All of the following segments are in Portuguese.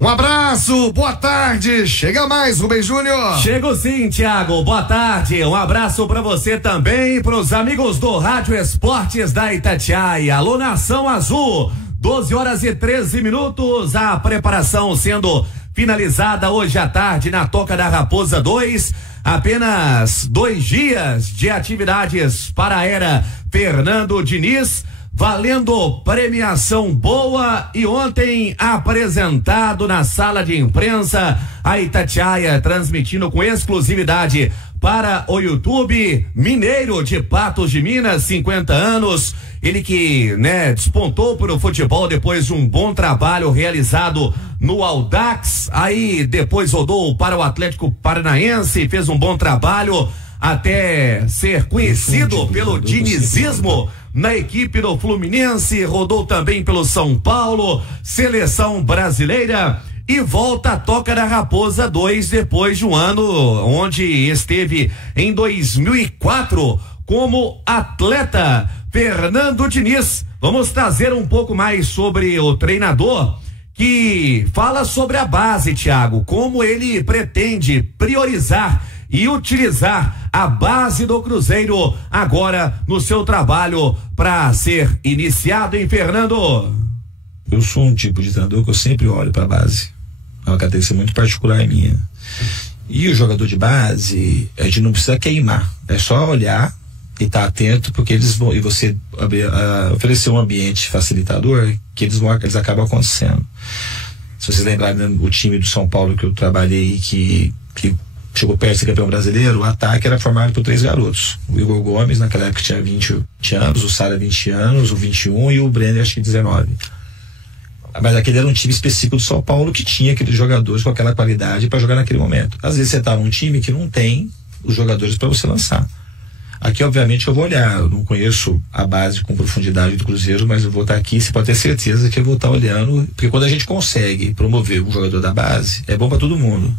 Um abraço, boa tarde. Chega mais, Rubem Júnior. Chego sim, Thiago. Boa tarde. Um abraço pra você também e pros amigos do Rádio Esportes da Itatiaia. Alô, Nação Azul. 12h13. A preparação sendo finalizada hoje à tarde na Toca da Raposa 2. Apenas 2 dias de atividades para a era Fernando Diniz, valendo premiação boa, e ontem apresentado na sala de imprensa, a Itatiaia transmitindo com exclusividade para o YouTube, Mineiro de Patos de Minas, 50 anos, ele que, despontou para o futebol depois de um bom trabalho realizado no Audax, aí depois rodou para o Atlético Paranaense, fez um bom trabalho até ser conhecido pelo dinizismo na equipe do Fluminense, rodou também pelo São Paulo, seleção brasileira, e volta à Toca da Raposa 2 depois de um ano onde esteve em 2004 como atleta. Fernando Diniz, vamos trazer um pouco mais sobre o treinador, que fala sobre a base, Thiago, como ele pretende priorizar e utilizar a base do Cruzeiro agora no seu trabalho para ser iniciado em Fernando. Eu sou um tipo de treinador que eu sempre olho para a base. É uma característica muito particular minha. E o jogador de base, a gente não precisa queimar, é só olhar e estar atento, porque eles vão, e você oferecer um ambiente facilitador, que eles acabam acontecendo. Se vocês lembrarem o time do São Paulo que eu trabalhei, que chegou perto de ser campeão brasileiro, o ataque era formado por 3 garotos. O Igor Gomes, naquela época, tinha 20 anos, o Sara 20 anos, o 21 e o Brenner, acho que 19. Mas aquele era um time específico do São Paulo que tinha aqueles jogadores com aquela qualidade para jogar naquele momento. Às vezes você tá num time que não tem os jogadores para você lançar. Aqui, obviamente, eu vou olhar, eu não conheço a base com profundidade do Cruzeiro, mas eu vou estar aqui, você pode ter certeza que eu vou estar olhando, porque quando a gente consegue promover um jogador da base, é bom para todo mundo.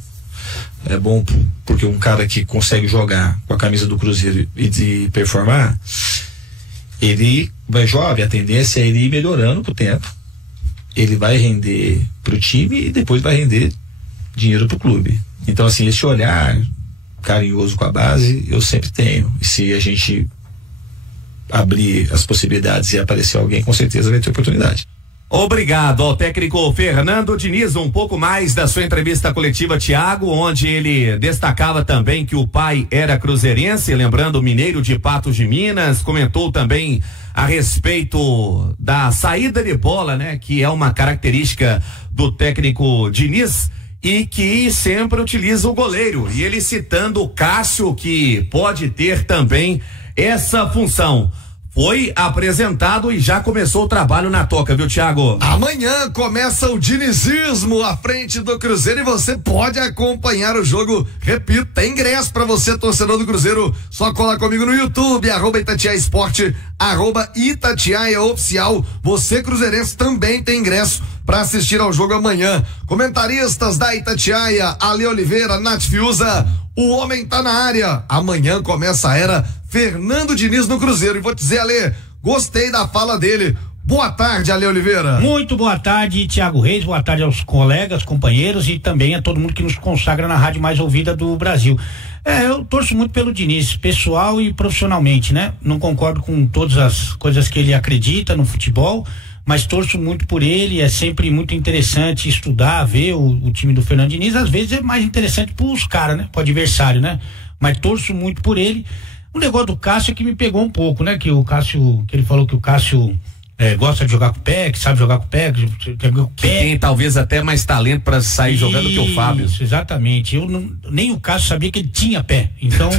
É bom porque um cara que consegue jogar com a camisa do Cruzeiro e performar, ele vai jovem, a tendência é ele ir melhorando com o tempo. Ele vai render pro time e depois vai render dinheiro pro clube. Então, assim, esse olhar carinhoso com a base eu sempre tenho, e se a gente abrir as possibilidades e aparecer alguém, com certeza vai ter oportunidade. Obrigado ao técnico Fernando Diniz. Um pouco mais da sua entrevista coletiva, Thiago, onde ele destacava também que o pai era cruzeirense, lembrando, Mineiro de Patos de Minas. Comentou também a respeito da saída de bola, que é uma característica do técnico Diniz, e que sempre utiliza o goleiro. E ele citando o Cássio, que pode ter também essa função. Foi apresentado e já começou o trabalho na Toca, viu, Thiago? Amanhã começa o dinizismo à frente do Cruzeiro e você pode acompanhar o jogo. Repito, tem ingresso pra você, torcedor do Cruzeiro. Só cola comigo no YouTube, @Itatiaia Esporte, @Itatiaia Oficial. Você, cruzeirense, também tem ingresso para assistir ao jogo amanhã. Comentaristas da Itatiaia, Ale Oliveira, Nath Fiuza, o homem tá na área. Amanhã começa a era Fernando Diniz no Cruzeiro. E vou te dizer, Ale, gostei da fala dele. Boa tarde, Ale Oliveira. Muito boa tarde, Thiago Reis. Boa tarde aos colegas, companheiros e também a todo mundo que nos consagra na rádio mais ouvida do Brasil. Eu torço muito pelo Diniz, pessoal e profissionalmente, Não concordo com todas as coisas que ele acredita no futebol, mas torço muito por ele. É sempre muito interessante estudar, ver o time do Fernando Diniz. Às vezes é mais interessante pros caras, pro adversário, Mas torço muito por ele. O negócio do Cássio é que me pegou um pouco, que o Cássio, que ele falou que o Cássio gosta de jogar com o pé, que sabe jogar com o pé, que tem talvez até mais talento para sair jogando que o Fábio. Exatamente. Nem o Cássio sabia que ele tinha pé. Então,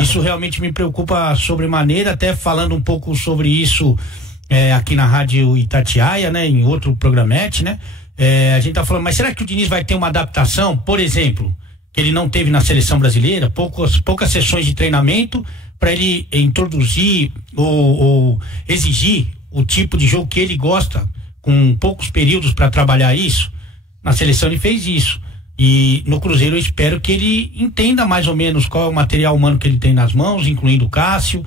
isso realmente me preocupa sobremaneira. Até falando um pouco sobre isso aqui na Rádio Itatiaia, em outro programete, a gente tá falando, mas será que o Diniz vai ter uma adaptação, por exemplo, que ele não teve na seleção brasileira, poucas sessões de treinamento para ele introduzir ou exigir o tipo de jogo que ele gosta, com poucos períodos para trabalhar isso? Na seleção ele fez isso, e no Cruzeiro eu espero que ele entenda mais ou menos qual é o material humano que ele tem nas mãos, incluindo o Cássio,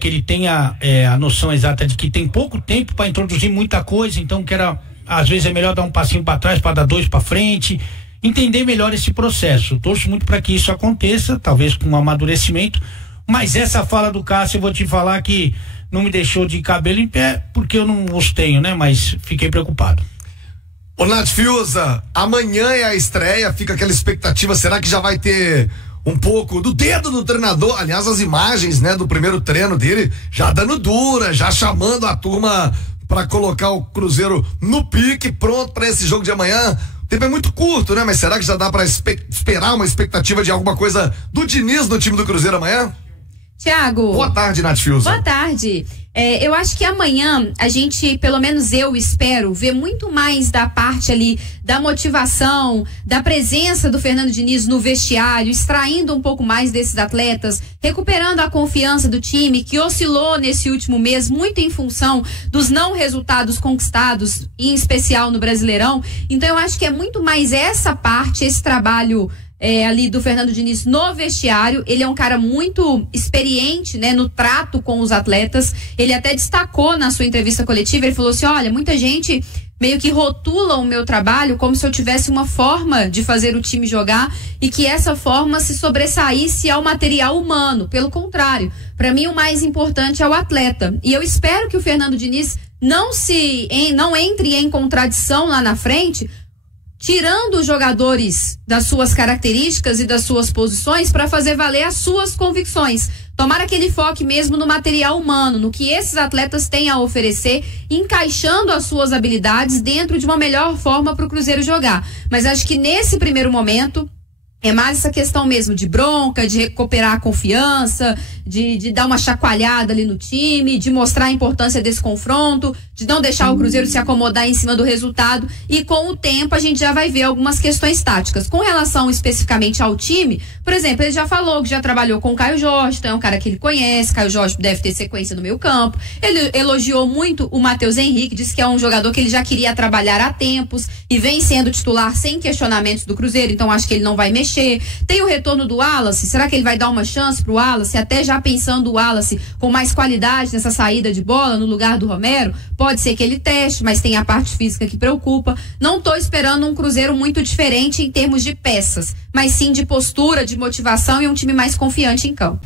que ele tenha a noção exata de que tem pouco tempo para introduzir muita coisa, então que era às vezes é melhor dar um passinho para trás para dar 2 para frente, entender melhor esse processo. Torço muito para que isso aconteça, talvez com um amadurecimento, mas essa fala do Cássio, eu vou te falar que não me deixou de cabelo em pé, porque eu não os tenho, né? Mas fiquei preocupado. Ô Nath Fiuza, amanhã é a estreia, fica aquela expectativa, será que já vai ter um pouco do dedo do treinador? Aliás, as imagens, né, do primeiro treino dele, já dando dura, já chamando a turma para colocar o Cruzeiro no pique, pronto para esse jogo de amanhã. O tempo é muito curto, né? Mas será que já dá para esperar uma expectativa de alguma coisa do Diniz no time do Cruzeiro amanhã? Tiago. Boa tarde, Nath Fiuza. Boa tarde. Eu acho que amanhã a gente, pelo menos eu espero, ver muito mais da parte ali da motivação, da presença do Fernando Diniz no vestiário, extraindo um pouco mais desses atletas, recuperando a confiança do time que oscilou nesse último mês muito em função dos não resultados conquistados, em especial no Brasileirão. Então eu acho que é muito mais essa parte, esse trabalho ali do Fernando Diniz no vestiário. Ele é um cara muito experiente, né, no trato com os atletas. Ele até destacou na sua entrevista coletiva, ele falou assim, olha, muita gente meio que rotula o meu trabalho como se eu tivesse uma forma de fazer o time jogar e que essa forma se sobressaísse ao material humano. Pelo contrário, para mim o mais importante é o atleta. E eu espero que o Fernando Diniz não entre em contradição lá na frente, tirando os jogadores das suas características e das suas posições para fazer valer as suas convicções. Tomara que ele foque mesmo no material humano, no que esses atletas têm a oferecer, encaixando as suas habilidades dentro de uma melhor forma para o Cruzeiro jogar. Mas acho que nesse primeiro momento é mais essa questão mesmo de bronca, de recuperar a confiança, de dar uma chacoalhada ali no time, de mostrar a importância desse confronto, de não deixar o Cruzeiro se acomodar em cima do resultado, e com o tempo a gente já vai ver algumas questões táticas. Com relação especificamente ao time, por exemplo, ele já falou que já trabalhou com o Caio Jorge, então é um cara que ele conhece, Caio Jorge deve ter sequência no meio campo. Ele elogiou muito o Matheus Henrique, disse que é um jogador que ele já queria trabalhar há tempos e vem sendo titular sem questionamentos do Cruzeiro, então acho que ele não vai mexer. Tem o retorno do Wallace, será que ele vai dar uma chance pro Wallace, até já pensando o Wallace com mais qualidade nessa saída de bola no lugar do Romero? Pode ser que ele teste, mas tem a parte física que preocupa. Não tô esperando um Cruzeiro muito diferente em termos de peças, mas sim de postura, de motivação e um time mais confiante em campo.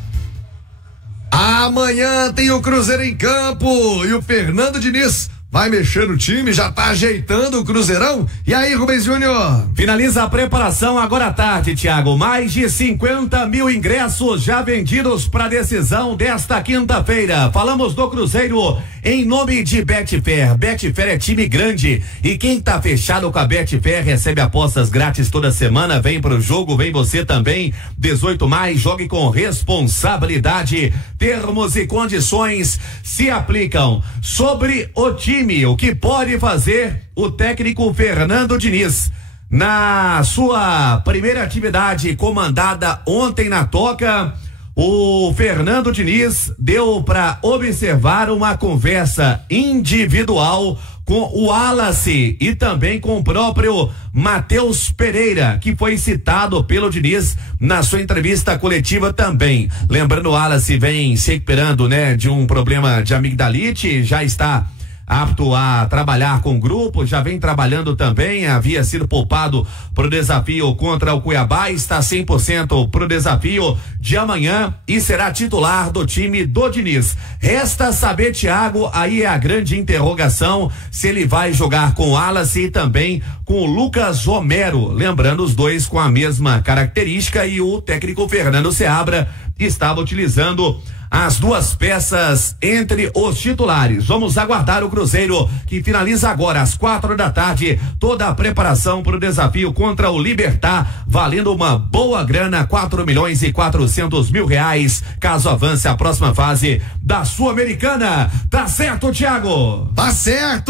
Amanhã tem o Cruzeiro em campo e o Fernando Diniz vai mexer no time, já tá ajeitando o Cruzeirão. E aí, Rubens Júnior? Finaliza a preparação agora à tarde, Thiago. Mais de 50 mil ingressos já vendidos para a decisão desta quinta-feira. Falamos do Cruzeiro em nome de Betfair. Betfair é time grande e quem tá fechado com a Betfair recebe apostas grátis toda semana. Vem pro jogo, vem você também. 18+, jogue com responsabilidade. Termos e condições se aplicam. Sobre o time, o que pode fazer o técnico Fernando Diniz? Na sua primeira atividade comandada ontem na Toca, o Fernando Diniz deu para observar uma conversa individual com o Wallace e também com o próprio Matheus Pereira, que foi citado pelo Diniz na sua entrevista coletiva também. Lembrando, o Wallace vem se recuperando, né, de um problema de amigdalite, já está apto a trabalhar com o grupo, já vem trabalhando também, havia sido poupado para o desafio contra o Cuiabá, está 100% para o desafio de amanhã e será titular do time do Diniz. Resta saber, Thiago, aí é a grande interrogação, se ele vai jogar com o Wallace e também com o Lucas Romero, lembrando os dois com a mesma característica, e o técnico Fernando Seabra estava utilizando as duas peças entre os titulares. Vamos aguardar o Cruzeiro, que finaliza agora às 4 da tarde toda a preparação para o desafio contra o Libertad, valendo uma boa grana, 4.400.000 caso avance a próxima fase da Sul-Americana. Tá certo, Thiago? Tá certo.